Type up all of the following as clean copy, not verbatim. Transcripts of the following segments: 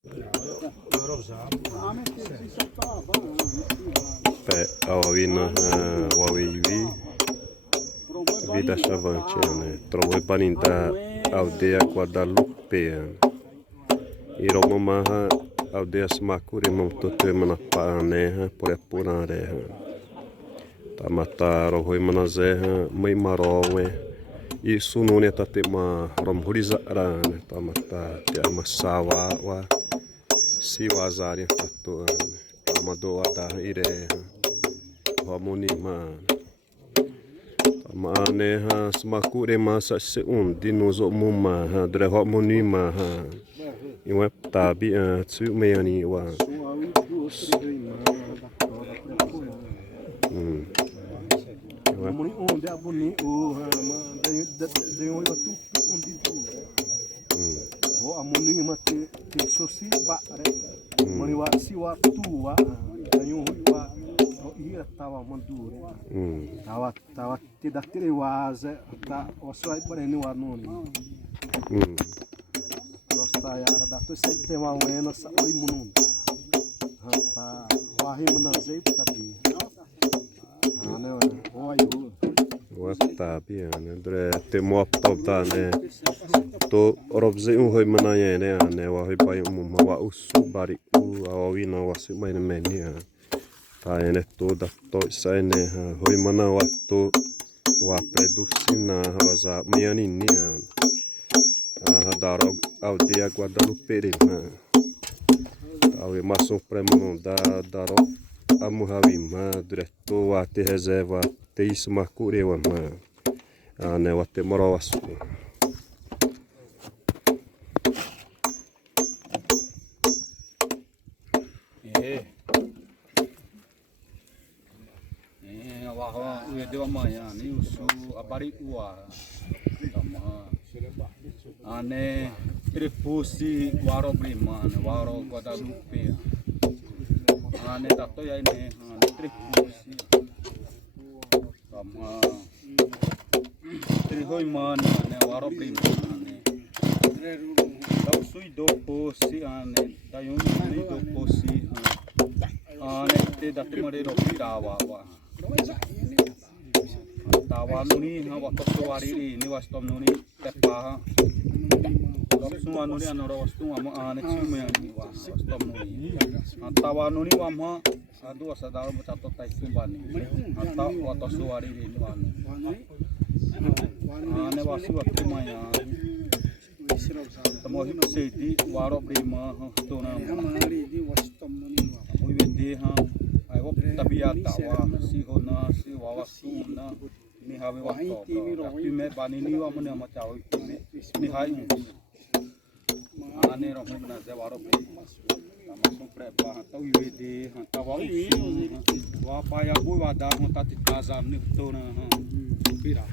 Pe awina wawiwi vida chavante, né? Trovou paninta aldeia Guadalupe. Iromaha aldeia Smakuri montote mana paneha por apunareha. Tamata rohoi manazerra mãe marowe e sunune tatema romhuriza rane tamata tema sawa siwazari tato tamado ada ireha homonima maneha Smakure masa se dinuzo muma dre homonima iwa tabi tsu meani wa Muni onde a boni o de onde tu onde tu o a muni mate te sosi ba re muni wa si wa tu wa ganho wa ia tava mandure tava te da tere waze ta o so ai bene wa noni dosta ya da to se te wa wena sa oi munun ta wa hi manazei tabi Watapi Andre temo apta ne to robze hoi manaya ne wa hoi pai wa usu bari u awina wasi mai ne meni ta ene toda to sai ne hoi mana wa to wa predusina waza miani nia daro aldeia Guadalupe awe maso premo da daro amuhavima direto ate reserva te isso Smakure ne wate moroasu wa uede wa maya ni usu abari ua ane tripusi waro briman waro Guadalupe ane tato ya ini tripusi sama trihoi man ane waro briman ane tau sui do posi ane dayun ni do posi ane te dati mare ro pirawa wa tawa nuni ha wato wari ni wastom nuni tepa semua nuni anoro wastu amo ane ciume ani wastom nuni tawa nuni wama adu asadaro becato tai sumbani atau wato suwari ni wani ane wasi waktu maya temo hip seti waro prima tona mari di wastom nuni wa wede ha ayo tabia tawa si hona si wawasuna ni hawe waktu tume banini wa mone macau ni hai ane roh mena zawaro masuk preba tau iwede tawa wa paya boi wada tati tazam ni tona pira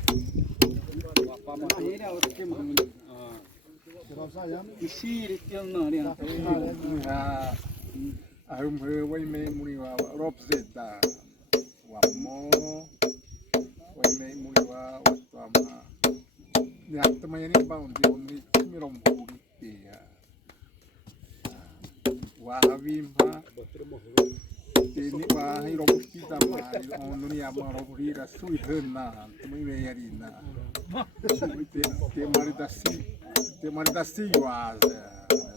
wa pa ma ere au ke isi rikel na ri ai wai me muni wa rob zeta wa mo wai me muni wa watama ya temayani baun di umi miromburi ya wa avimba ini wa hirobuki tama onuni amaro rira sui hena temai me yarina te maridasi was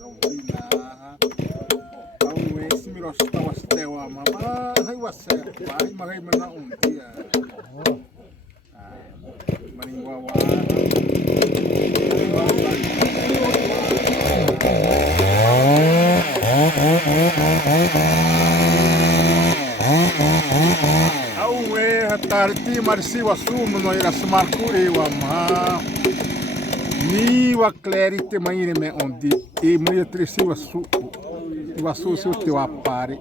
rombina Miros tawas tewa mama hai wase bai magai mana dia mani wawa awe hatarti marsi wasum no ira Smakure wa ma ni wa clarite maire me ondi e maria tresi wasu wasu se te apare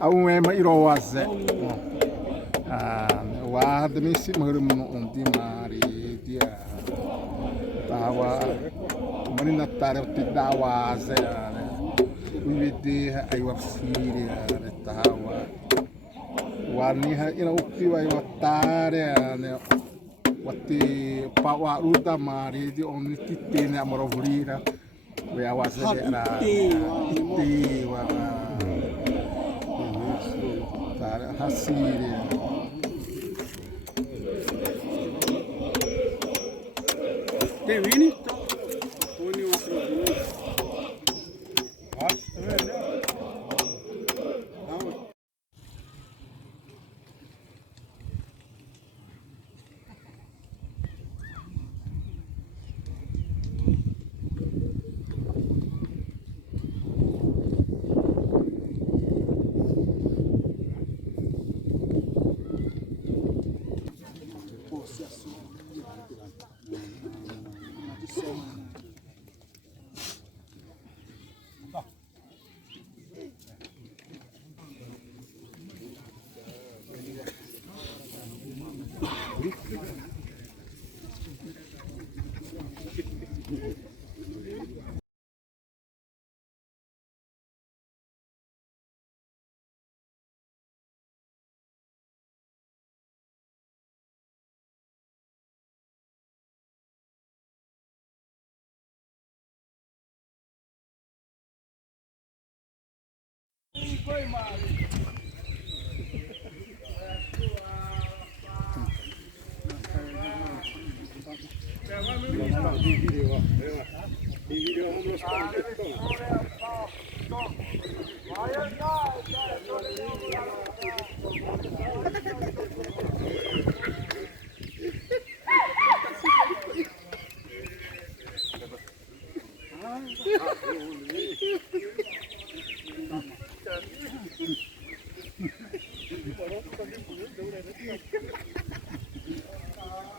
a ema iroaze wa de nesse marum ondi mari dia tawa marina tare te dawaze vede ai wasiri tawa wani ha ina ukiwa i watare ne wati pawa ruda mari di onni titene amorovurira we awase era Tewa, Hasiri. Tem Vini?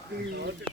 Põe outro.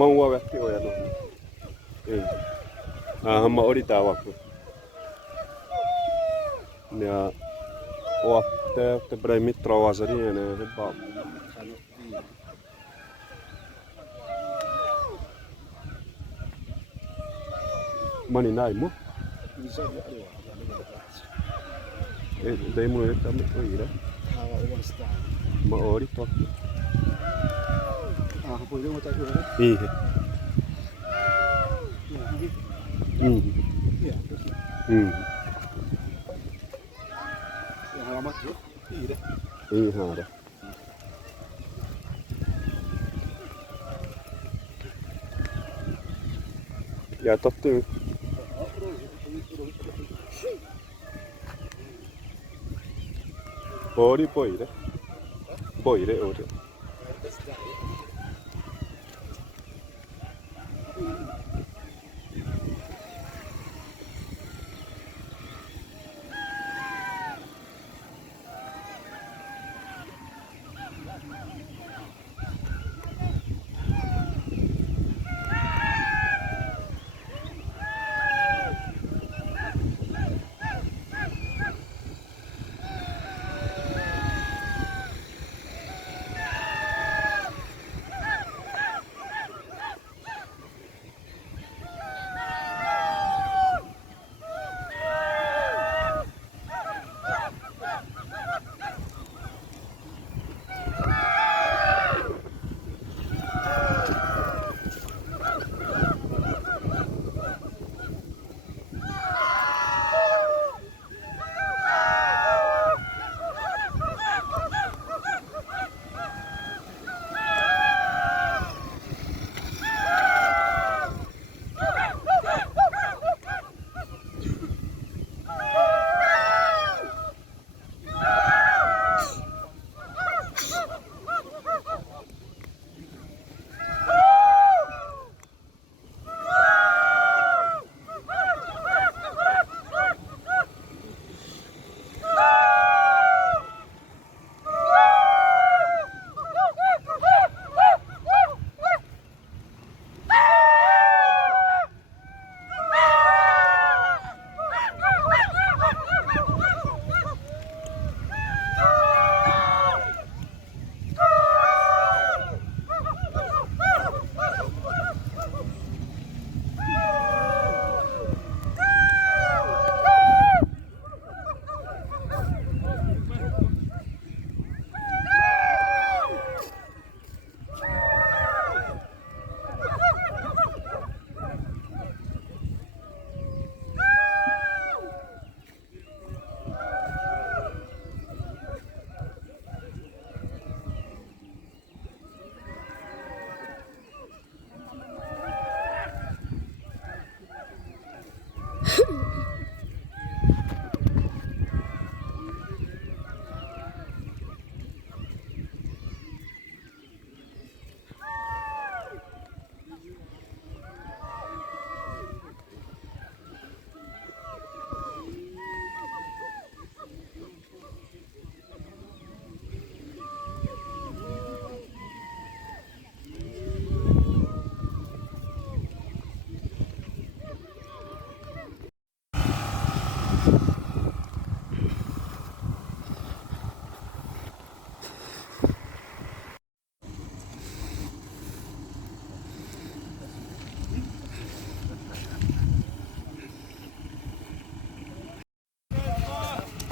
Maua wehti o ya no. Hama ori tā waku. Nea o te brei mitra o azari ne he pā. Mani nai mo. Dei mo e tamo ira. Ma ori to. Pwede mo tayo rin? Ihe. Halamat yun? Ire. Ihara. Ja tottuu. Ori poire. Poire ori.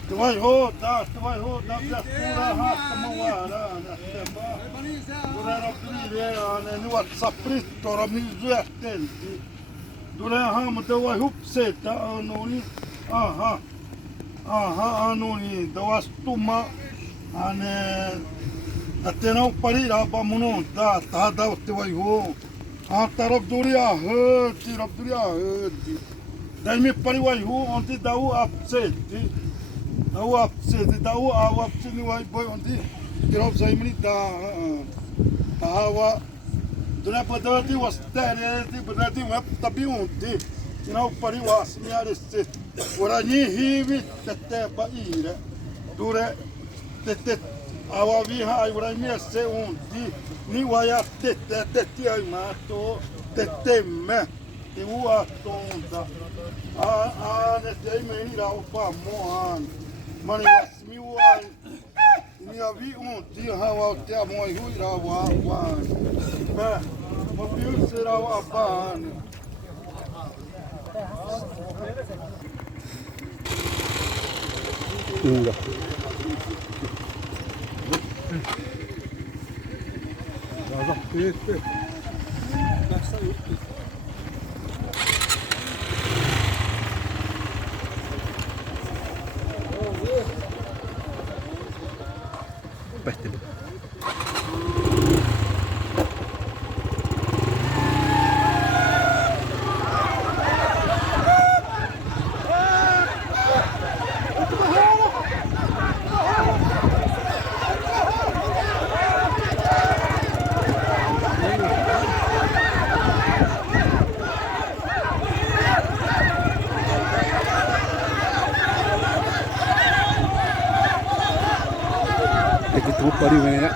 Tu vai rodar, viatura rasta mawara na temba. Durera brilhe ne ni WhatsApp tora mi zuertenti. Durera ham de wa hupseta anoni. Aha anoni de was tuma ane atena o parira ba muno da te vai ho. Tarab duria hati. Dai mi pari vai ho onde da o upset. Dau awap sini wai boy onti kirop saimni tawa duna padati wastare ti padati wap tapi onti kirop pari was mi areste orani hivi tette paire dure tette awa viha ai orani se onti ni waya tette ai mato tette me ti ua tonta ne sei meni ra opa moan mani wasmi wan ni avi ti hawa te amoi hui ra wa ba mo piu se ra wa ban Enggak. Peste. Itu tuh pari banyak.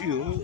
Senhor.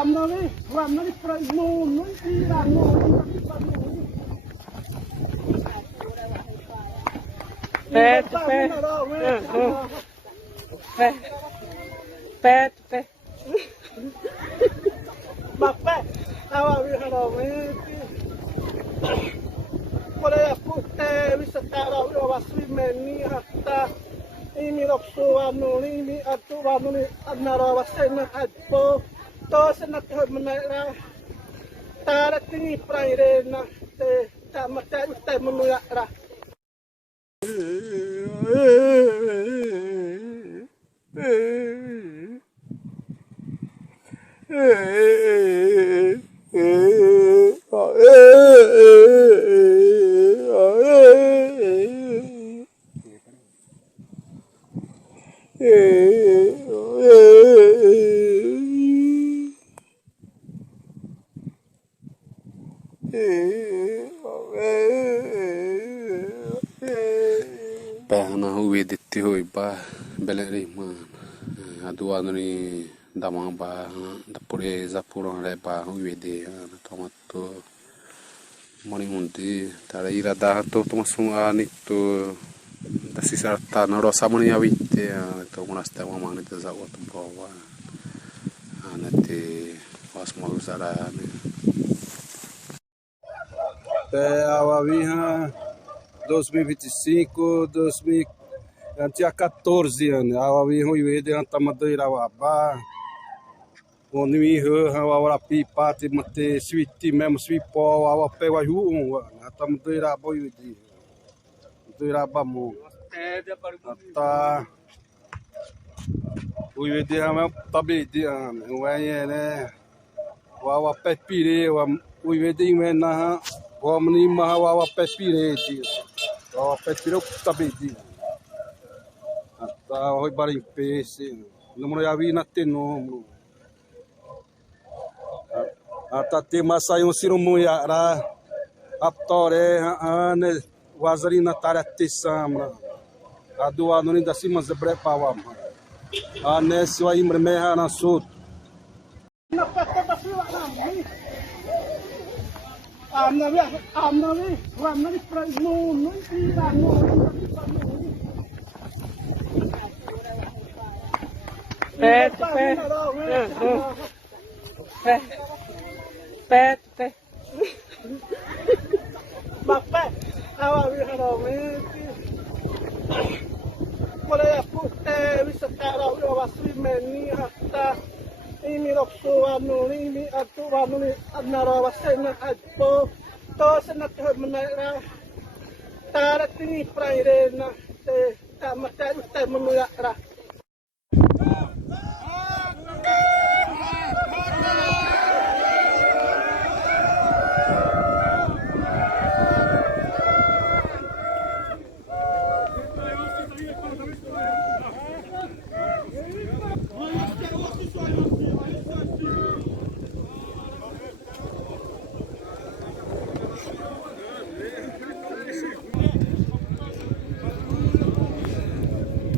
Am na mi, ram na mi, pra no, no, no, no, no, Pé, pé. Bapak, awak realmente. Olha, putih, bisa taruh wasri meni hatta ini rokso anu ini atau anu ini nara wasena adpo to senat menaira tarat ini prairena te tamat te menuyara. Pehna huwi ditti hui ba beleri man adu anuri damang ba dapure zapuro le ba huwi de tomato moni mundi tara ira da to tomasung ani to da sisarta no rosa moni awitte to monasta mamani to zawa to prova anate wasma usara Awaviha 2025, 2000, eu tinha 14 anos. A minha ruída era tamadeira waba. O nimiho hawara pipa te mate switi mesmo swipo awa pewa hu a tamadeira boyudi. Tamadeira bamu. Ata ruída hama tabidi an. Uai né. Awa pepire wa ruída imena wa menima awa pepire dia. Awa pepire tabidi. Ata hoi bari pese. Nomor yavi na teno. Ata te masayong sirumu yara. Aptore ane wazarina tarate samra. Adu anuni da sima zebre pawam. Ane siwa imremeha na sud. Amnavi prasno Pé. Bapak, awak realmente. Olha, putih, bisa taruh wasri meni hatta ini rokso anu ini atau anu ini nara wasena adpo to senat menaira tarat ini prairena te tamat te menuyara.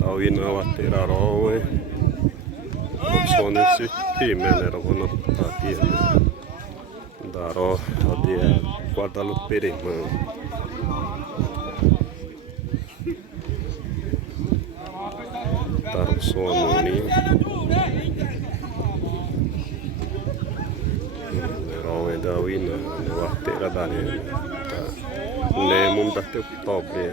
Tauina vattira roe. Sono sytti menera con ottaa Daro odia guardalo per il Daro sono ni roe da wina ne vattira dane ne mun datte ottobre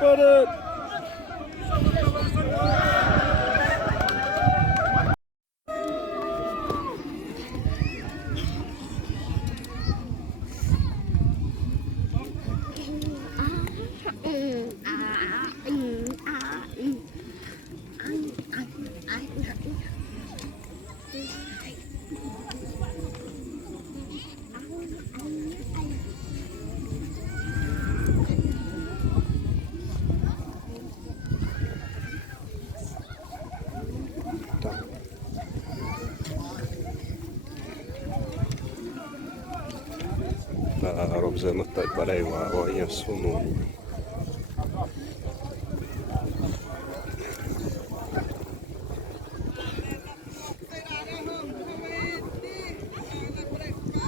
Para. Robzeno tai pareva o ia sono.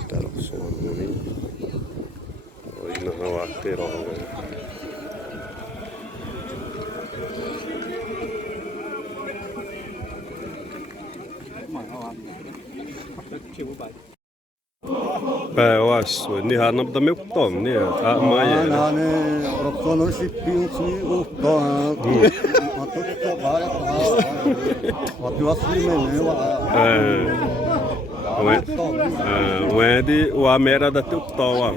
Täällä on sono niin. Oi no vattero. Päivässä, niin hän on mitä tom niin. 나는 럭커는 시핑치 우터 어떻게 봐야 어디와 쓰면은 Wedi o mera da teu toa.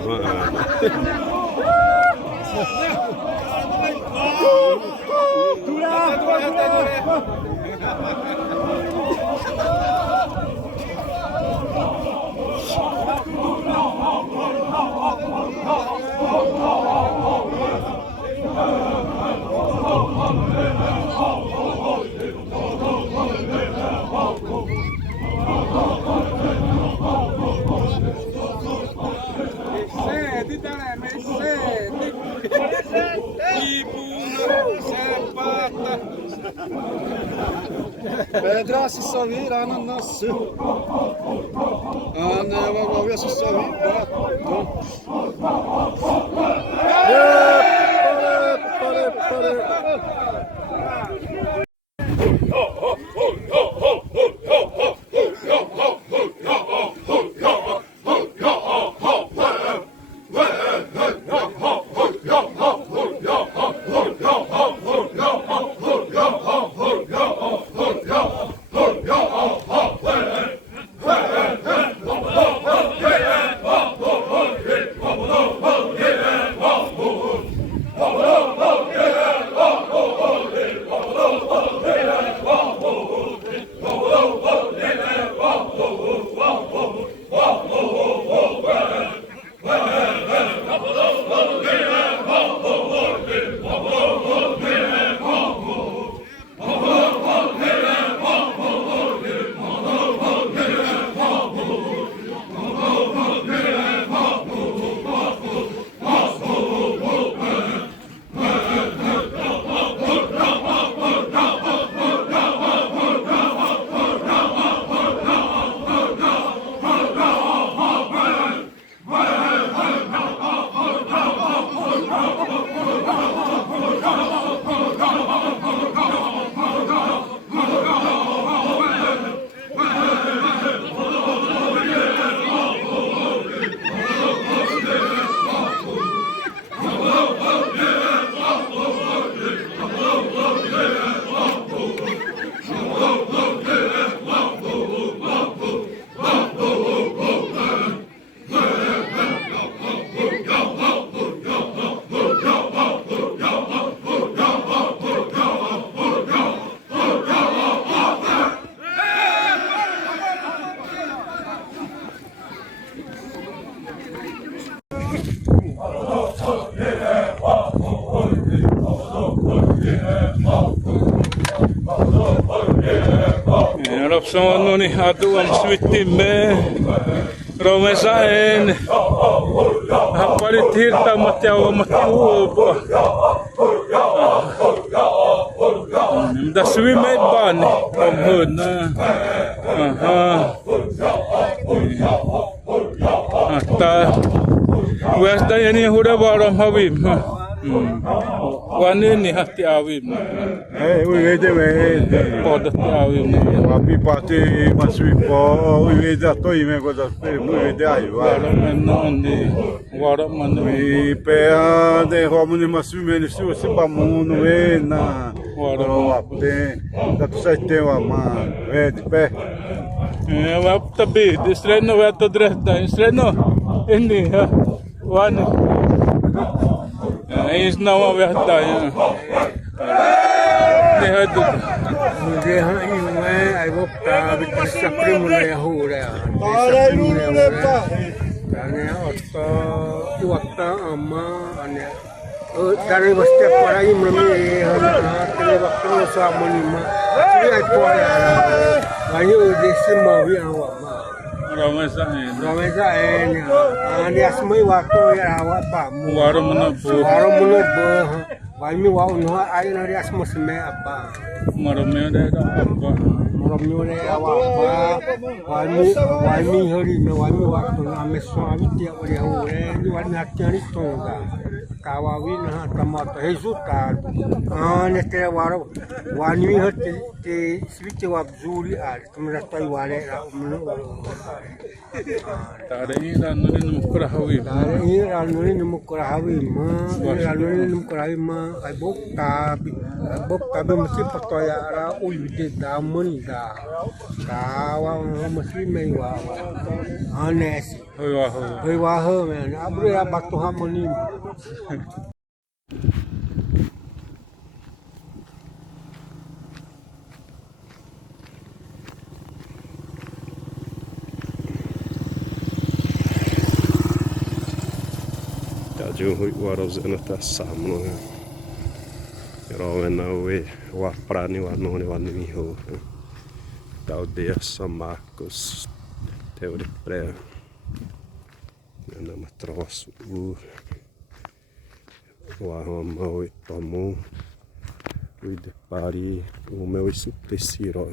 Pedrasi savir ananas. Ana vavia se savir. Robson nuni atu am switimme romesaen hapari tirta matyawa matyubo da swime ban am hudna ata westa yani huda baram habim wanini hati awim Uivede vede. poda awim Wapi pati maswipo uivede atoime koda uivede aiwa. waram mandi Pea de homuni masumeni si usi bamuno na wape da tu sai te wa ma vede pe. wap tabi distreno veto dresta distreno ini wan is nawa veta ya ne hadu Deha iwe ai bopta bitisa primo na yahure. Para irune pa. Ane otto iwakta amma ane dari baste para imrami hana tele waktu sa monima. Ini ai pora. Banyu desi mawi awa ma. Ramesa ene ane asmai waktu ya awa pa. waram na bo Warum mulut bah. Banyu wa unha ai na rias musme apa. marame da apa Romeo awa wami hari me wami waktu ame suami dia oleh ore ni wani akari tonga kawawi na tamata hezuta ane te waro wani hati te switch wa zuri al tumra tai wale ra umno tare da nuni mukra hawi dare ni ranuri ni mukra hawi ma ranuri ni mukra hawi ma ai bok be mesti patoya ra ui de damon da kawa mesti mai wa anes hoi wa ho men abre ya bakto hamoni Täytyy huivuoroa sen tässä samlo. Roven nauvi vaprani vannooni vanni ho. Taudi sammakos teori pre. Nämä tros homma oi tomu. Uide pari ume oi sutte siro.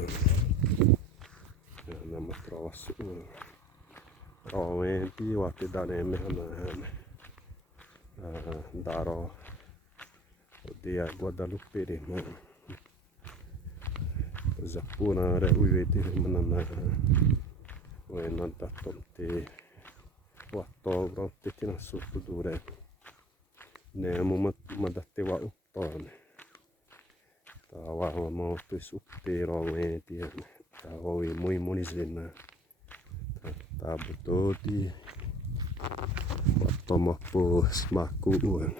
Nämä tros Roven piivatti danemme hanna. Daro dia Guadalupe de mo Zapuna re uiveti manana wenanta tonte watto grotte tina sotto dure ne madatte wa uppone tawa mo tu suttero weti tawa muy monisena tabutoti wattomo po smakkuun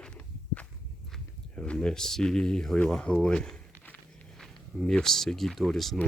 Messi, hoi wahoi, meus seguidores no